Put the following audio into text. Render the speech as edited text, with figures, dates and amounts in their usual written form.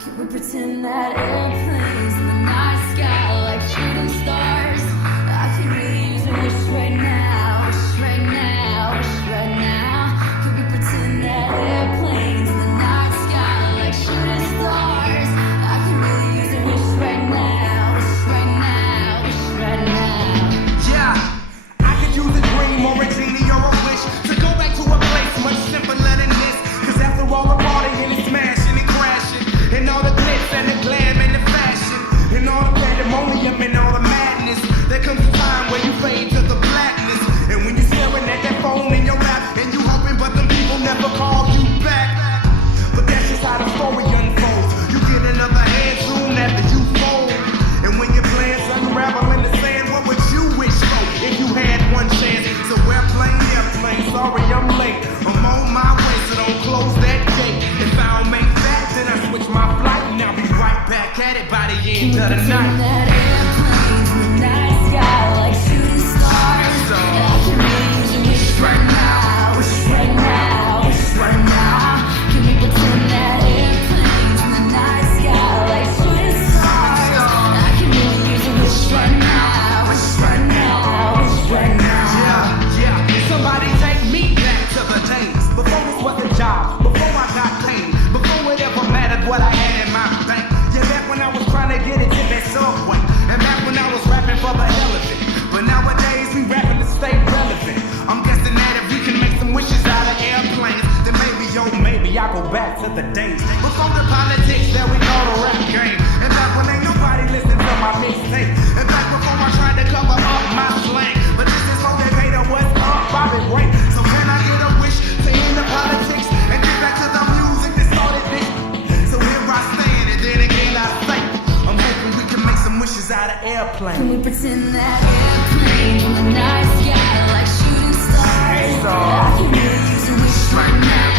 Can we pretend that airplanes in the night sky like shooting stars? I can really use a wish right now, wish right now, wish right now. Can we pretend that airplanes in the night sky like shooting stars? I can really use a wish right now, wish right now, wish right now. Yeah, I could use a dream or a genie or a wish to go back to a place much simpler than this. Cause after all the partying and smashing and crashing, and all the glitz and the glam and the fashion, and all the pandemonium and all the madness, there comes a time where you fade to the blackness. And when you're staring at that phone in your lap, and you hoping but them people never call you back. But that's just how the story unfolds. You get another hand soon after you fold. And when your plans unravel in the sand, what would you wish for if you had one chance? So airplane, sorry I'm late. I'm on my way, so don't close that gate. If I don't make that, then I switch my flight, and I'll be right back at it by the end of the night. That airplanes in the night sky like shooting stars. So, I can really use a wish right now, wish right now, wish right now. Can we pretend that airplanes in the night sky like shooting stars? I can really use a wish right now, wish right now, wish right now. Yeah, somebody take me back to the days before this was a job, before I got paid, before it ever mattered what I had in my bank. Yeah, back when I was trying to get it to that subway, and back when I was rapping for the hell of it. But nowadays we rapping to stay relevant. I'm guessing that if we can make some wishes out of airplanes, then maybe, maybe I go back to the days before the politics that we call the rap game. And back when ain't nobody listened to my mixtape. And back before I tried to cover up my slang. But this is so they paid what's up, Bobby Ray. So can I get a wish to end the politics and get back to the music that started this? So here I stand, and then again I think I'm hoping we can make some wishes out of airplanes. Can we pretend that airplane in the night sky like shooting stars? I can really use a wish right now.